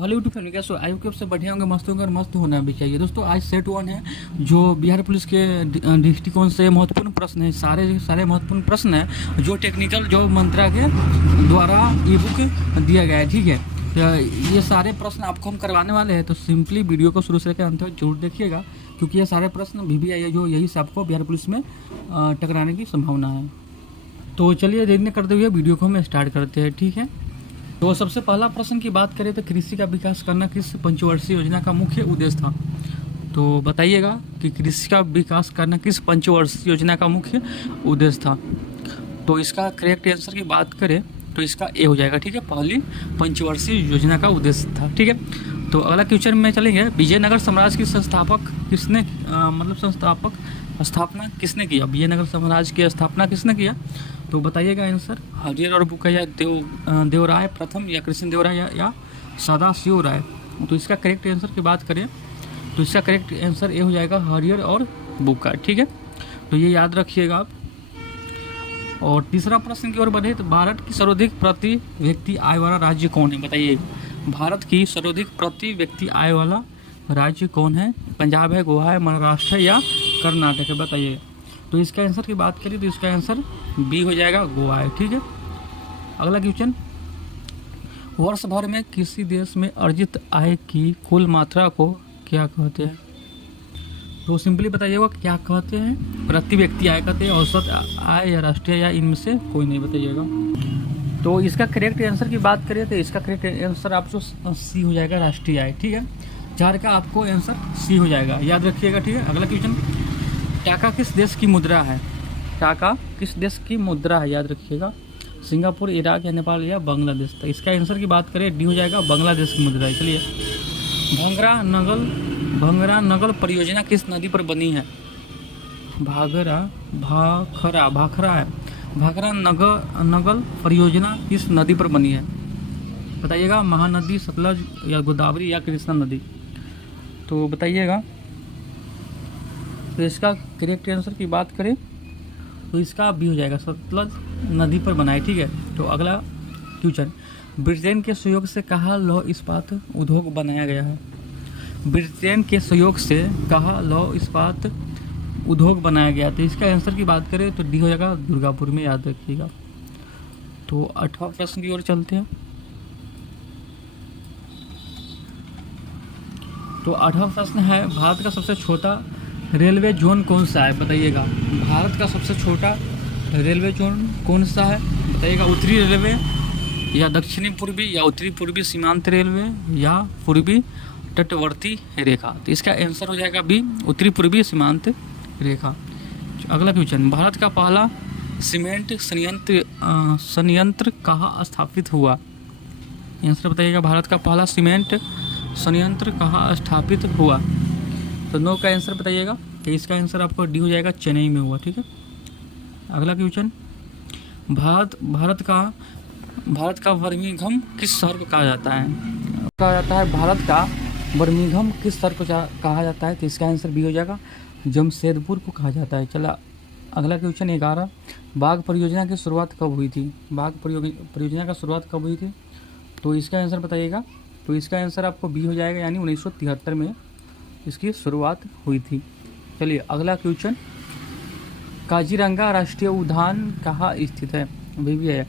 Hollywood family कैसे I hope से बढ़िया होंगे, मस्त होंगे और मस्त होना भी चाहिए। दोस्तों आज सेट 1 है जो बिहार पुलिस के दृष्टिकोण से महत्वपूर्ण प्रश्न है। सारे महत्वपूर्ण प्रश्न है जो टेक्निकल जो मंत्रा के द्वारा ई बुक दिया गया है। ठीक है, तो ये सारे प्रश्न आपको हम करवाने वाले हैं, तो सिंपली वीडियो को शुरू से लेकर अंत तक जरूर देखिएगा, क्योंकि ये सारे प्रश्न VVI है जो यही से आपको बिहार पुलिस में टकराने की संभावना है। तो चलिए देर करते हुए वीडियो को हम स्टार्ट करते हैं। ठीक है, तो सबसे पहला प्रश्न की बात करें तो कृषि का विकास करना किस पंचवर्षीय योजना का मुख्य उद्देश्य था। तो बताइएगा कि कृषि का विकास करना किस पंचवर्षीय योजना का मुख्य उद्देश्य था। तो इसका करेक्ट आंसर की बात करें तो इसका ए हो जाएगा। ठीक है, पहली पंचवर्षीय योजना का उद्देश्य था। ठीक है, तो अगला क्वेश्चन में चलेंगे। विजयनगर साम्राज्य की स्थापना किसने किया। विजयनगर साम्राज्य की स्थापना किसने किया, तो बताइएगा आंसर। हरिहर और बुकैया देवराय प्रथम या कृष्णदेवराय या सदाशिव राय। तो इसका करेक्ट आंसर की बात करें तो इसका करेक्ट आंसर ये हो जाएगा हरिहर और बुक्का। ठीक है, तो ये याद रखिएगा आप। और तीसरा प्रश्न की ओर बढ़े तो भारत की सर्वाधिक प्रति व्यक्ति आय वाला राज्य कौन है, बताइए। भारत की सर्वाधिक प्रति व्यक्ति आय वाला राज्य कौन है। पंजाब है, गोवा है, महाराष्ट्र है या कर्नाटक है, बताइए। तो इसका आंसर की बात करें तो इसका आंसर बी हो जाएगा, गोवा है। ठीक है, अगला क्वेश्चन। वर्ष भर में किसी देश में अर्जित आय की कुल मात्रा को क्या कहते हैं। तो सिंपली बताइएगा क्या कहते हैं। प्रति व्यक्ति आय कहते हैं, औसत आय या राष्ट्रीय आय, इनमें से कोई नहीं, बताइएगा। तो इसका करेक्ट आंसर की बात करें तो इसका करेक्ट आंसर आपको सी हो जाएगा, राष्ट्रीय आय। ठीक है, 4 का आपको आंसर सी हो जाएगा, याद रखिएगा। ठीक है, अगला क्वेश्चन। टाका किस देश की मुद्रा है। टाका किस देश की मुद्रा है, याद रखिएगा। सिंगापुर, इराक या नेपाल या बांग्लादेश। तो इसका आंसर की बात करें डी हो जाएगा, बांग्लादेश की मुद्रा है। चलिए, भंगरा नगल परियोजना किस नदी पर बनी है। भाखरा है। भाखरा नगल परियोजना किस नदी पर बनी है, बताइएगा। महानदी, सतलज या गोदावरी या कृष्णा नदी। तो बताइएगा। तो इसका करेक्ट आंसर की बात करें तो इसका भी हो जाएगा, सतलज नदी पर बना है। ठीक है, तो अगला क्वेश्चन। ब्रिटेन के सहयोग से कहाँ लौह इस्पात उद्योग बनाया गया है। ब्रिटेन के सहयोग से कहाँ लौह इस्पात उद्योग बनाया गया। तो इसका आंसर की बात करें तो डी हो जाएगा, दुर्गापुर में, याद रखिएगा। तो 8वां प्रश्न की ओर चलते हैं। तो 8वां प्रश्न है, भारत का सबसे छोटा रेलवे जोन कौन सा है, बताइएगा। भारत का सबसे छोटा रेलवे जोन कौन सा है, बताइएगा। उत्तरी रेलवे या दक्षिणी पूर्वी या उत्तरी पूर्वी सीमांत रेलवे या पूर्वी तटवर्ती रेखा। तो इसका आंसर हो जाएगा बी, उत्तरी पूर्वी सीमांत रेखा। अगला क्वेश्चन। भारत का पहला सीमेंट संयंत्र कहाँ स्थापित हुआ, आंसर बताइएगा। भारत का पहला सीमेंट संयंत्र कहाँ स्थापित हुआ। तो 9 का आंसर बताइएगा। तो इसका आंसर आपको डी हो जाएगा, चेन्नई में हुआ। ठीक है, अगला क्वेश्चन। भारत का बर्मिंघम किस शहर को कहा जाता है, भारत का बर्मिंघम किस शहर को कहा जाता है। तो इसका आंसर बी हो जाएगा, जमशेदपुर को कहा जाता है। चला अगला क्वेश्चन 11। बाघ परियोजना की शुरुआत कब हुई थी। बाघ परियोजना का शुरुआत कब हुई थी, तो इसका आंसर बताइएगा। तो इसका आंसर आपको बी हो जाएगा, यानी 1973 में इसकी शुरुआत हुई थी। चलिए अगला क्वेश्चन। काजीरंगा राष्ट्रीय उद्यान कहाँ स्थित है, VVI।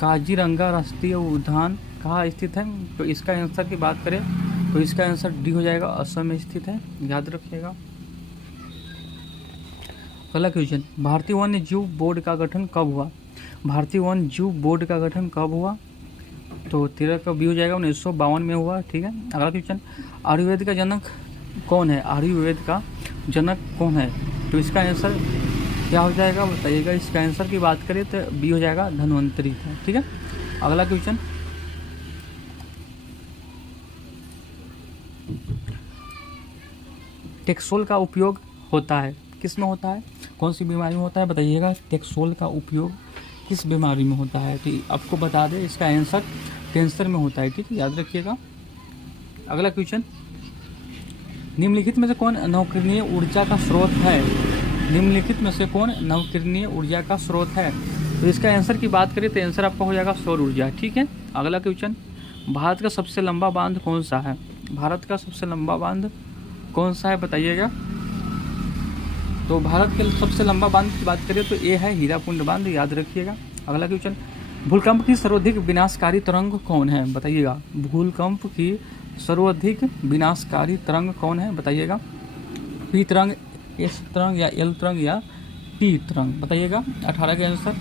काजीरंगा राष्ट्रीय उद्यान कहाँ स्थित है। तो इसका आंसर की बात करें तो इसका आंसर डी हो जाएगा, असम में स्थित है, याद रखिएगा। अगला क्वेश्चन। भारतीय वन्य जीव बोर्ड का गठन कब हुआ। भारतीय वन्य जीव बोर्ड का गठन कब हुआ, तो 13 का बी हो जाएगा, 1952 में हुआ। ठीक है, अगला क्वेश्चन। आयुर्वेद का जनक कौन है, आयुर्वेद का जनक कौन है। तो इसका आंसर क्या हो जाएगा, बताइएगा। इसका आंसर की बात करें तो बी हो जाएगा, धन्वंतरी था। ठीक है, अगला क्वेश्चन। टेक्सोल का उपयोग होता है किस में होता है, कौन सी बीमारी में होता है, बताइएगा। टेक्सोल का उपयोग किस बीमारी में होता है, तो आपको बता दें इसका आंसर कैंसर में होता है। ठीक है, याद रखिएगा। अगला क्वेश्चन। निम्नलिखित में से कौन नवकरणीय ऊर्जा का स्रोत है। निम्नलिखित में से कौन नवकरणीय ऊर्जा का स्रोत है। तो इसका आंसर की बात करें तो आंसर आपका हो जाएगा सौर ऊर्जा। ठीक है, अगला क्वेश्चन। भारत का सबसे लंबा बांध कौन सा है? भारत का सबसे लंबा बांध कौन सा है बताइएगा। तो भारत के सबसे लंबा बांध की बात करें तो ये है हीराकुंड बांध, याद रखिएगा। अगला क्वेश्चन, भूकंप की सर्वाधिक विनाशकारी तरंग कौन है बताइएगा। भूकंप की सर्वाधिक विनाशकारी तरंग कौन है बताइएगा। पी तरंग, एस तरंग या एल तरंग या टी तरंग बताइएगा। 18 के आंसर,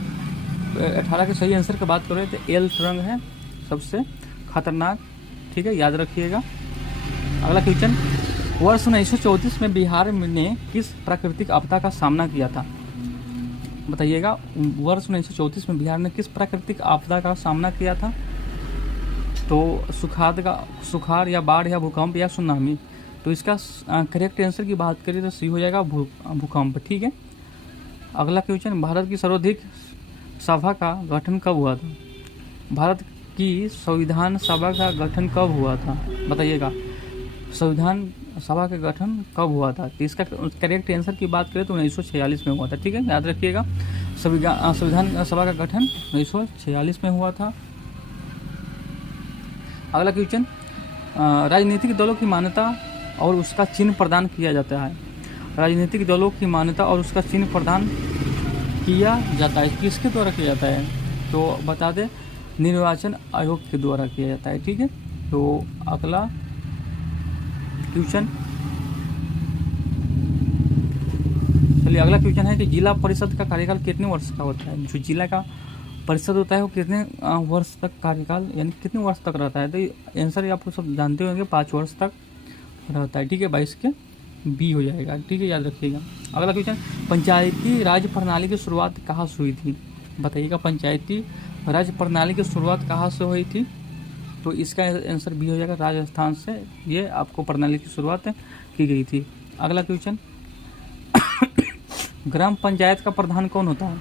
18 के सही आंसर की बात करें तो एल तरंग है सबसे खतरनाक, ठीक है, याद रखिएगा। अगला क्वेश्चन, वर्ष 1934 में बिहार ने किस प्राकृतिक आपदा का सामना किया था बताइएगा। वर्ष 1934 में बिहार ने किस प्राकृतिक आपदा का सामना किया था? तो सुखाड़ या बाढ़ या भूकंप या सुनामी। तो इसका करेक्ट आंसर की बात करें तो सी हो जाएगा भूकंप, ठीक है। अगला क्वेश्चन, भारत की सर्वाधिक सभा का गठन कब हुआ था? भारत की संविधान सभा का गठन कब हुआ था बताइएगा। संविधान सभा का गठन कब हुआ था? तो इसका करेक्ट आंसर की बात करें तो 1946 में हुआ था, ठीक है, याद रखिएगा। संविधान सभा का गठन 1946 में हुआ था। अगला क्वेश्चन, राजनीतिक दलों की मान्यता और उसका चिन्ह प्रदान किया जाता है। राजनीतिक दलों की मान्यता और उसका चिन्ह प्रदान किया जाता है, किसके द्वारा किया जाता है? तो बता दें, निर्वाचन आयोग के द्वारा किया जाता है, ठीक है। तो अगला क्वेश्चन, चलिए अगला क्वेश्चन है कि जिला परिषद का कार्यकाल कितने वर्ष का होता है? जो जिला का परिषद होता है वो कितने वर्ष तक कार्यकाल यानी कितने वर्ष तक रहता है? तो आंसर आप सब जानते होंगे, 5 वर्ष तक रहता है, ठीक है। 22 के बी हो जाएगा, ठीक है, याद रखिएगा। अगला क्वेश्चन, पंचायती राज प्रणाली की शुरुआत कहाँ से हुई थी बताइएगा। पंचायती राज प्रणाली की शुरुआत कहाँ से हुई थी? तो इसका आंसर बी हो जाएगा, राजस्थान से ये आपको प्रणाली की शुरुआत की गई थी। अगला क्वेश्चन, ग्राम पंचायत का प्रधान कौन होता है?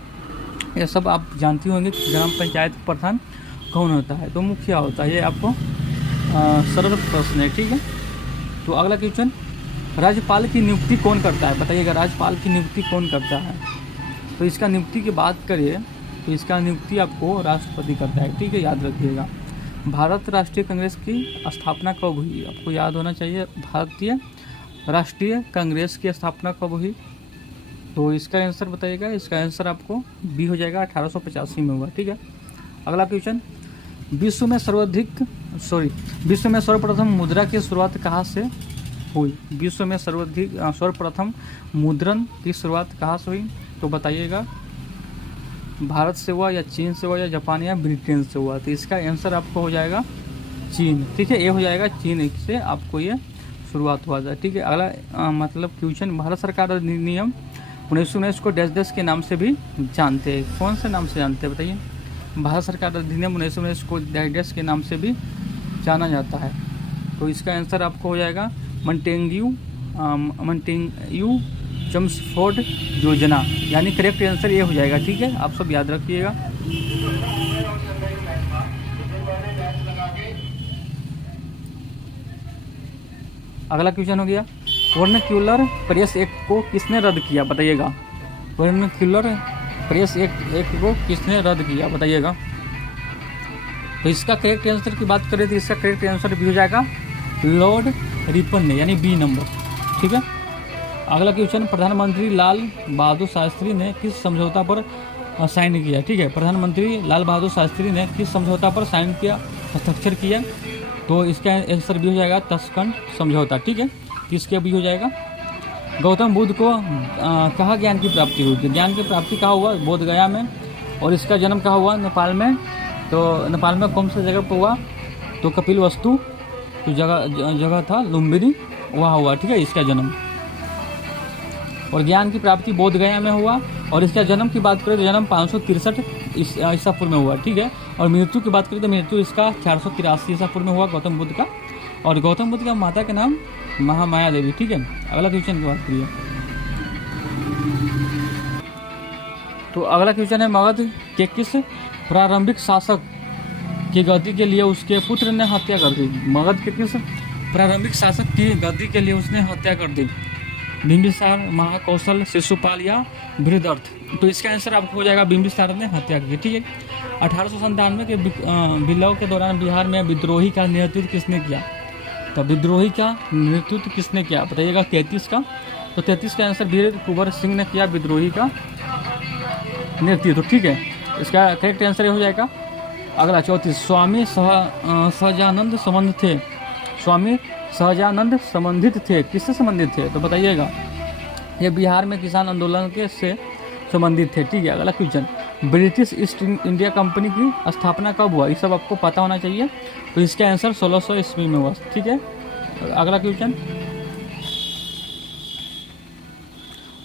ये सब आप जानती होंगे कि ग्राम पंचायत का प्रधान कौन होता है? तो मुखिया होता है, ये आपको सरल प्रश्न है, ठीक है। तो अगला क्वेश्चन, राज्यपाल की नियुक्ति कौन करता है बताइएगा। राज्यपाल की नियुक्ति कौन करता है? तो इसका नियुक्ति की बात करें तो इसका नियुक्ति आपको राष्ट्रपति करता है, ठीक है, याद रखिएगा। भारत राष्ट्रीय कांग्रेस की स्थापना कब हुई? आपको याद होना चाहिए, भारतीय राष्ट्रीय कांग्रेस की स्थापना कब हुई? तो इसका आंसर बताइएगा। इसका आंसर आपको बी हो जाएगा, 1885 में हुआ, ठीक है। अगला क्वेश्चन, विश्व में सर्वप्रथम मुद्रा की शुरुआत कहाँ से हुई? विश्व में सर्वप्रथम मुद्रण की शुरुआत कहाँ से हुई? तो बताइएगा, भारत से हुआ या चीन से हुआ या जापान या ब्रिटेन से हुआ? तो इसका आंसर आपको हो जाएगा चीन, ठीक है, ये हो जाएगा चीन से आपको ये शुरुआत हुआ था, ठीक है। अगला मतलब क्वेश्चन, भारत सरकार अधिनियम 1919 को डैश के नाम से भी जानते हैं, कौन से नाम से जानते हैं बताइए। भारत सरकार अधिनियम 1919 को डैश के नाम से भी जाना जाता है। तो इसका आंसर आपको हो जाएगा मॉन्टेग्यू चम्सफोर्ड योजना, यानी करेक्ट आंसर ये हो जाएगा, ठीक है, आप सब याद रखिएगा। अगला क्वेश्चन हो गया, वर्नाक्यूलर प्रेस एक्ट को किसने रद्द किया बताइएगा। वर्नाक्यूलर प्रेस एक्ट को किसने रद्द किया बताइएगा। तो इसका करेक्ट आंसर की बात करें तो इसका करेक्ट आंसर भी हो जाएगा लॉर्ड रिपन ने, यानी बी नंबर, ठीक है। अगला क्वेश्चन, प्रधानमंत्री लाल बहादुर शास्त्री ने किस समझौता पर साइन किया, ठीक है। प्रधानमंत्री लाल बहादुर शास्त्री ने किस समझौता पर साइन किया, हस्ताक्षर किया? तो इसका आंसर भी हो जाएगा ताशकंद समझौता, ठीक है। इसके भी हो जाएगा। गौतम बुद्ध को कहाँ ज्ञान की प्राप्ति हुई थी? ज्ञान की प्राप्ति कहाँ हुआ? बोध गया में। और इसका जन्म कहाँ हुआ? नेपाल में। तो नेपाल में कौन सी जगह पर हुआ? तो कपिल वस्तु तो जगह था लुम्बिनी, वहाँ हुआ, ठीक है, इसका जन्म। और ज्ञान की प्राप्ति बोध गया में हुआ। और इसका जन्म की बात करें तो जन्म 563 ईसा पूर्व में हुआ, ठीक है। और मृत्यु की बात करें तो मृत्यु इसका 483 ईसा पूर्व में हुआ गौतम बुद्ध का। और गौतम बुद्ध का माता का नाम महामाया देवी, ठीक है। अगला क्वेश्चन की बात करिए तो अगला क्वेश्चन है, मगध के किस प्रारंभिक शासक की गद्दी के लिए उसके पुत्र ने हत्या कर दी? मगध के किस प्रारंभिक शासक की गद्दी के लिए उसने हत्या कर दी? बिंबिसार, महाकौशल, शिशुपाल या बृहदर्थ। तो इसका आंसर आपको हो जाएगा बिंबिसार ने हत्या की। ठीक है। 1897 के विप्लव के दौरान बिहार में विद्रोही का नेतृत्व किसने किया? तो विद्रोही का नेतृत्व किसने किया बताइएगा? 33 का। तो 33 का आंसर वीर कुंवर सिंह ने किया विद्रोही का नेतृत्व। ठीक है, इसका करेक्ट आंसर ये हो जाएगा। अगला 34, स्वामी सहजानंद संबंध थे। स्वामी सहजानंद संबंधित थे, किससे संबंधित थे? तो बताइएगा। ये बिहार में किसान आंदोलन के से संबंधित थे। ठीक है। अगला question, British east India company की स्थापना कब हुआ? ये सब आपको पता होना चाहिए। तो इसका आंसर 1600 ईस्वी में हुआ। ठीक है। अगला क्वेश्चन,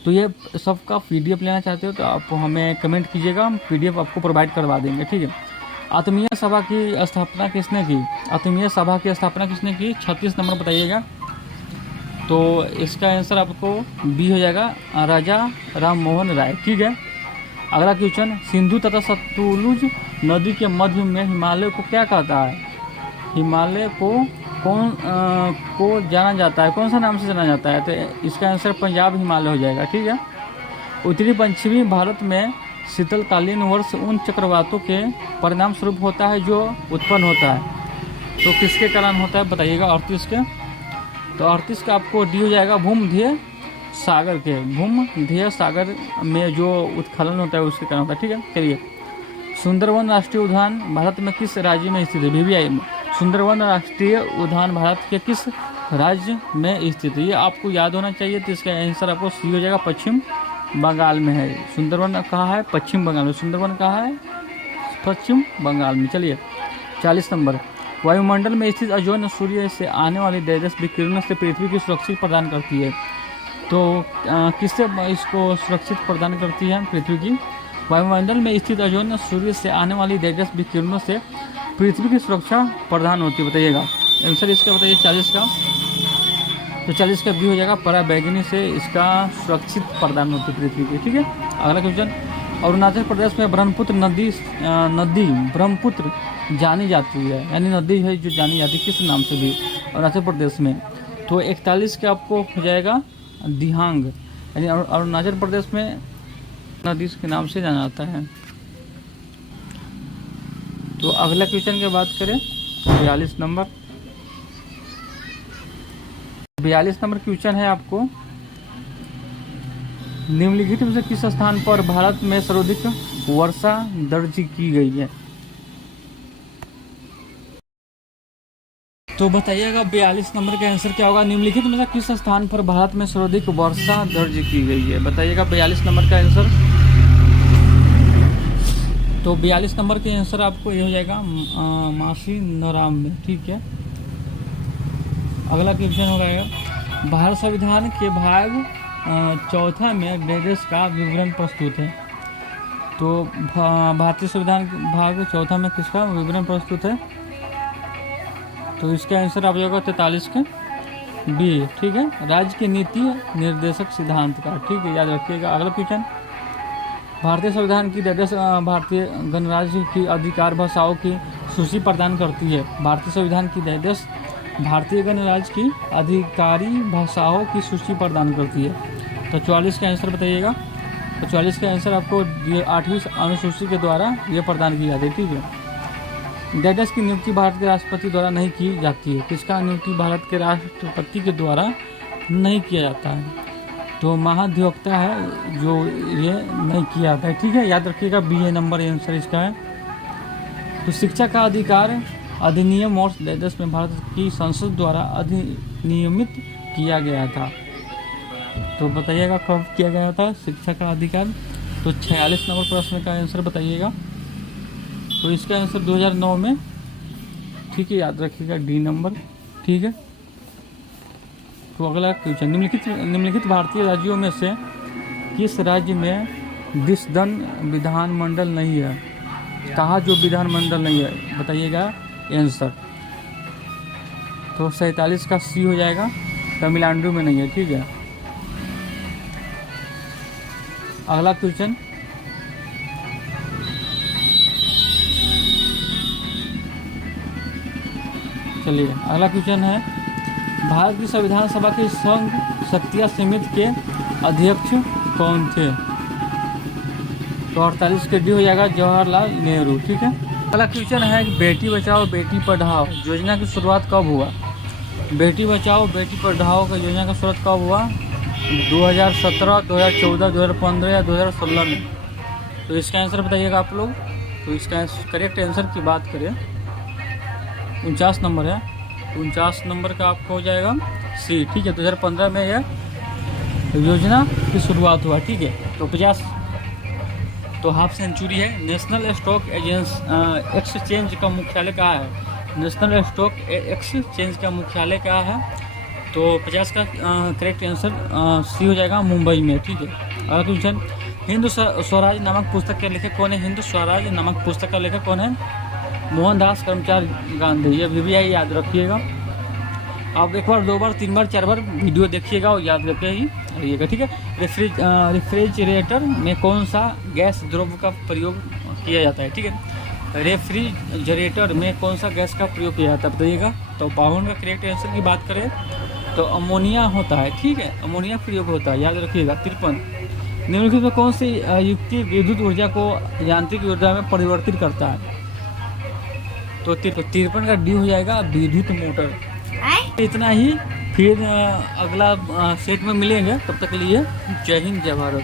तो ये सबका पीडीएफ लेना चाहते हो तो आप हमें कमेंट कीजिएगा, हम पीडीएफ आपको प्रोवाइड करवा देंगे। ठीक है। आत्मीय सभा की स्थापना किसने की? आत्मीय सभा की स्थापना किसने की? 36 नंबर बताइएगा। तो इसका आंसर आपको बी हो जाएगा, राजा राम मोहन राय। ठीक है। अगला क्वेश्चन, सिंधु तथा सतलुज नदी के मध्य में हिमालय को क्या कहता है? हिमालय को जाना जाता है, कौन सा नाम से जाना जाता है? तो इसका आंसर पंजाब हिमालय हो जाएगा। ठीक है। उत्तरी पश्चिमी भारत में शीतलकालीन वर्ष उन चक्रवातों के परिणाम स्वरूप होता है जो उत्पन्न होता है। तो किसके कारण होता है बताइएगा? 38 के। तो 38 का आपको डी हो जाएगा, भूमध्य सागर के। भूमध्य सागर में जो उत्खनन होता है उसके कारण होता है। ठीक है। चलिए, सुंदरवन राष्ट्रीय उद्यान भारत में किस राज्य में स्थित है? VVI में सुंदरवन राष्ट्रीय उद्यान भारत के किस राज्य में स्थित है? ये आपको याद होना चाहिए। तो इसका आंसर आपको सी हो जाएगा, पश्चिम बंगाल में है। सुंदरवन कहाँ है? पश्चिम बंगाल में। सुंदरवन कहाँ है? पश्चिम बंगाल में। चलिए, 40 नंबर, वायुमंडल में स्थित ओजोन सूर्य से आने वाली दैजस विकिरणों से पृथ्वी की सुरक्षित प्रदान करती है। तो किससे इसको सुरक्षित प्रदान करती है पृथ्वी की? वायुमंडल में स्थित ओजोन सूर्य से आने वाली दैजस विकिरणों से पृथ्वी की सुरक्षा प्रदान होती है। बताइएगा आंसर इसका, बताइए 40 का। तो 40 का बी हो जाएगा, पराबैंगनी से इसका सुरक्षित प्रदान होती है पृथ्वी की। ठीक है। अगला क्वेश्चन, अरुणाचल प्रदेश में ब्रह्मपुत्र नदी ब्रह्मपुत्र जानी जाती है, यानी नदी है जो जानी जाती है किस नाम से भी अरुणाचल प्रदेश में? तो 41 का आपको हो जाएगा दिहांग, यानी अरुणाचल प्रदेश में नदी के नाम से जाना जाता है। तो अगला क्वेश्चन की बात करें 42 नंबर। 42 नंबर क्वेश्चन है आपको, निम्नलिखित में से किस स्थान पर भारत में सर्वाधिक वर्षा दर्ज की गई है? तो बताइएगा 42 नंबर का आंसर क्या होगा? निम्नलिखित में से किस स्थान पर भारत में सर्वाधिक वर्षा दर्ज की गई है? बताइएगा 42 नंबर का आंसर। तो 42 नंबर के आंसर आपको ये हो जाएगा, मासी नौराम में। ठीक है। अगला क्वेश्चन हो गया, भारत संविधान के भाग चौथा में डेडेस का विवरण प्रस्तुत है। तो भारतीय संविधान भाग चौथा में किसका विवरण प्रस्तुत है? तो इसका आंसर आप जाएगा 43 का बी। ठीक है। राज्य की नीति निर्देशक सिद्धांत का। ठीक है, याद रखिएगा। अगला क्वेश्चन, भारतीय संविधान की डेडेस भारतीय गणराज्य की अधिकार भाषाओं की सूची प्रदान करती है। भारतीय संविधान की डेडेस भारतीय गणराज्य की अधिकारी भाषाओं की सूची प्रदान करती है। तो 44 का आंसर बताइएगा। तो 44 का आंसर आपको 8वीं अनुसूची के द्वारा ये प्रदान की जाती है। ठीक है। डेडेस की नियुक्ति भारत के राष्ट्रपति द्वारा नहीं की जाती है। किसका नियुक्ति भारत के राष्ट्रपति के द्वारा नहीं किया जाता है? तो महाधिवक्ता है जो ये नहीं किया जाता है। ठीक है, याद रखिएगा, बी नंबर आंसर इसका है। तो शिक्षा का अधिकार अधिनियम और डेडेस में भारत की संसद द्वारा अधिनियमित किया गया था। तो बताइएगा कब किया गया था शिक्षा का अधिकार? तो 46 नंबर प्रश्न का आंसर बताइएगा। तो इसका आंसर 2009 में। ठीक है, याद रखिएगा डी नंबर। ठीक है। तो अगला क्वेश्चन, निम्नलिखित भारतीय राज्यों में से किस राज्य में दिसदन विधानमंडल नहीं है? कहा जो विधानमंडल नहीं है बताइएगा आंसर। तो 47 का सी हो जाएगा, तमिलनाडु में नहीं है। ठीक है। अगला क्वेश्चन, चलिए अगला क्वेश्चन है भारत की संविधान सभा की संघ शक्तियाँ समिति के अध्यक्ष कौन थे? तो 48 के डी हो जाएगा जवाहरलाल नेहरू। ठीक है। अगला क्वेश्चन है कि बेटी बचाओ बेटी पढ़ाओ योजना की शुरुआत कब हुआ? बेटी बचाओ बेटी पढ़ाओ का योजना का शुरुआत कब हुआ? 2017, 2014, 2015 या 2016 में। तो इसका आंसर बताइएगा आप लोग। तो इसका करेक्ट आंसर की बात करें 49 नंबर है। 49 नंबर का आपको हो जाएगा सी। ठीक है। 2015 में यह योजना की शुरुआत हुआ। ठीक है। तो 50 तो हाफ सेंचुरी है। नेशनल स्टॉक एक्सचेंज का मुख्यालय कहाँ है? नेशनल स्टॉक एक्सचेंज का मुख्यालय कहाँ है? तो 50 का करेक्ट आंसर सी हो जाएगा मुंबई में। ठीक है। अगला क्वेश्चन, हिंदू स्वराज नामक पुस्तक के लेखक कौन है? हिंदू स्वराज नामक पुस्तक का लेखक कौन है? मोहनदास करमचंद गांधी। ये भी याद रखिएगा। आप एक बार, दो बार, तीन बार, चार बार वीडियो देखिएगा और याद रखे ही रहिएगा। ठीक है। रेफ्रिजरेटर में कौन सा गैस द्रव्य का प्रयोग किया जाता है? ठीक है। रेफ्रिजरेटर में कौन सा गैस का प्रयोग किया जाता है बताइएगा। तो 52 का करेक्ट आंसर की बात करें तो अमोनिया होता है। ठीक है। अमोनिया प्रयोग होता है, याद रखिएगा। 53, निम्नलिखित में कौन सी युक्ति विद्युत ऊर्जा को यांत्रिक ऊर्जा में परिवर्तित करता है? तो 53 का डी हो जाएगा विद्युत मोटर। इतना ही, फिर अगला सेट में मिलेंगे। तब तक के लिए जय हिंद जय भारत।